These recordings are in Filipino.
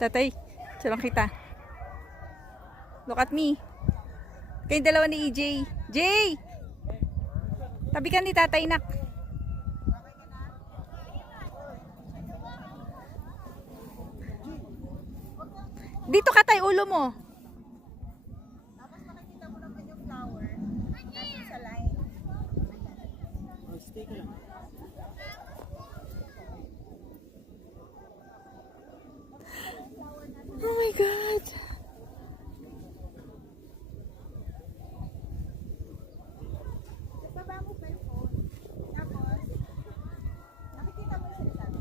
Tatay, sarang kita. Look at me. Kayong dalawa ni EJ. Jay! Tabi ka ni tatay, nak. Dito ka tay, ulo mo. Tapos makikita mo naman yung flower. Nandun sa line. Stay ka lang. Oh my God. Baba mo pa yung phone. Tapos, nakikita mo yung sinasabi.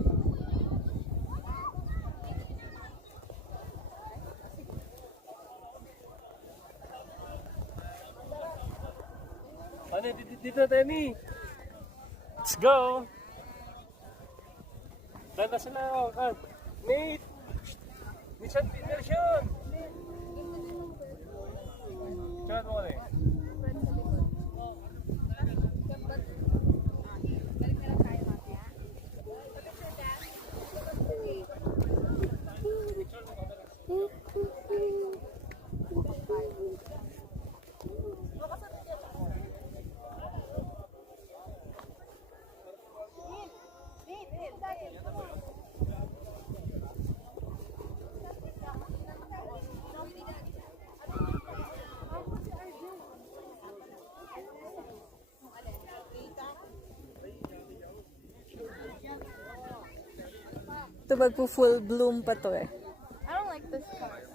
Ano, dito, Temi. Let's go. Dala sila ako. Nate. Mission diversion. Chat mo kali. Ito magpo-full bloom pa to eh. I don't like this part.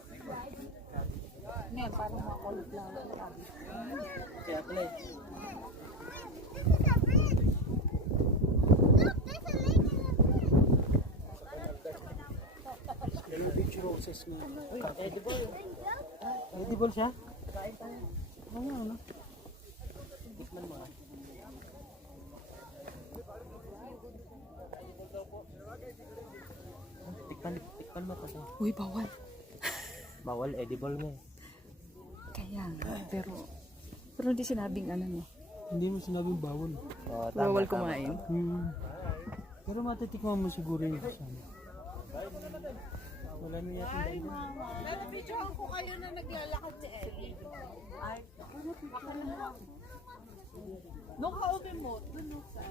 Kaya pala eh. Yellow beach roses nga. Edible. Edible siya? Kain tayo. Ano? Tikman mo. Tikman mo kasi. Uy, bawal. Bawal, edible nga. Kaya nga, pero hindi sinabing ano no. Hindi mo sinabing bawal. Oh, Bawal kumain. Pero matitikman mo siguro yung kasama. Wala na yata dahil. Nabidyohan ko kayo na naglalakad si Ellie. Ay, baka naman. Nung ka-open mo, dun sa